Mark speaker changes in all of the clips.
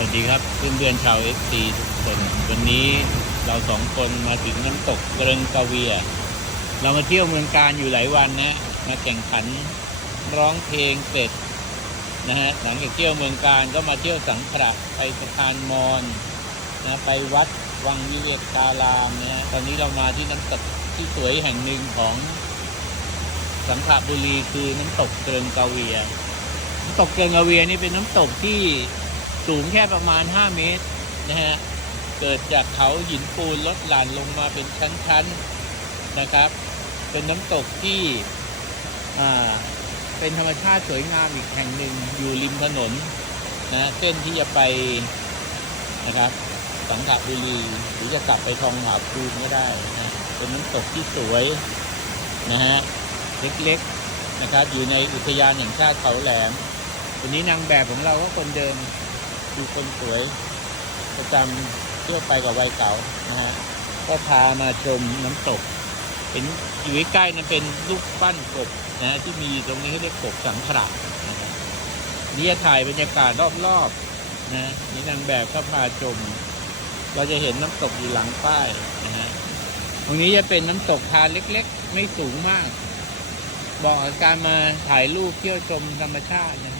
Speaker 1: วัสดีครับเพื่อนๆชาวเอฟซีทุกคน วันนี้เราสองคนมาถึงน้ำตกเกรงกะเวีย เรามาเที่ยวเมืองการอยู่หลายวันนะ มาแข่งขันร้องเพลงเสร็จนะฮะหลังจากเที่ยวเมืองการก็มาเที่ยวสังขละไปสะพานมอนนะไปวัดวังวิเวกการามนะฮะตอนนี้เรามาที่น้ำตกที่สวยแห่งหนึ่งของสังขละบุรีคือน้ำตกเกรงกะเวียน้ำตกเกรงกะเวียนี่เป็นน้ำตกที่ สูงแค่ประมาณ 5 เมตรนะฮะ เกิดจากเขาหินปูนลดหลั่นลงมาเป็นชั้นๆนะครับ เป็นน้ำตกที่อ่าเป็นธรรมชาติสวยงามอีกแห่งหนึ่งอยู่ริมถนนนะเส้นที่จะไปนะครับสังขบุรีหรือจะกลับไปทองผาภูมิก็ได้นะเป็นน้ำตกที่สวยนะฮะเล็กๆนะครับอยู่ในอุทยานแห่งชาติเขาแหลมวันนี้นางแบบของเราก็คนเดิม คือคนสวยประจำเที่ยวไปกับวัยเก่านะฮะก็พามาชมน้ำตกเห็นอยู่ใกล้ๆนั้นเป็นรูปปั้นกบนะฮะที่มีตรงนี้เรียกกบสังขระนะครับนี่จะถ่ายบรรยากาศรอบๆนะนี่นางแบบก็พาชม เราจะเห็นน้ำตกอยู่หลังป้ายนะฮะตรงนี้จะเป็นน้ำตกทานเล็กๆ ไม่สูงมากเหมาะกับการมาถ่ายรูปเที่ยวชมธรรมชาตินะฮะ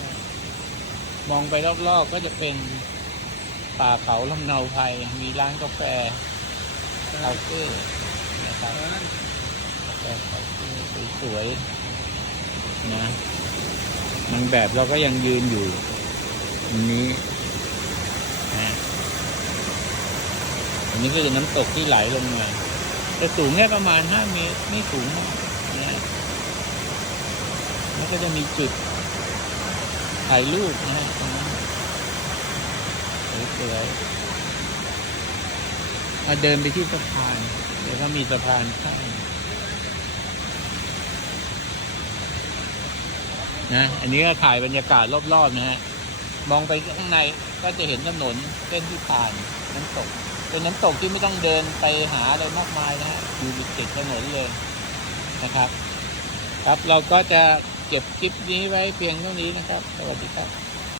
Speaker 1: มองไปรอบๆก็จะเป็นป่าเขาลำเนาไพรมีร้านกาแฟคาเฟ่นะครับกาแฟคาเฟ่สวยๆนะนางแบบเราก็ยังยืนอยู่นี้นะอันนี้ก็คือน้ำตกที่ไหลลงมาจะสูงแค่ประมาณ 5 เมตร ไม่สูงมากนะแล้วก็จะมีจุด ถ่ายรูปนะฮะตรงนั้นสวยๆเอาเดินไปที่สะพาน เดี๋ยวก็มีสะพานข้ามนะ อันนี้ก็ถ่ายบรรยากาศรอบๆนะฮะ มองไปข้างในก็จะเห็นถนนเส้นที่ผ่านน้ำตก เป็นน้ำตกที่ไม่ต้องเดินไปหาอะไรมากมายนะฮะอยู่ติดถนนเลยนะครับ ครับเราก็จะ เก็บคลิปนี้ไว้เพียงเท่านี้นะครับ สวัสดีครับ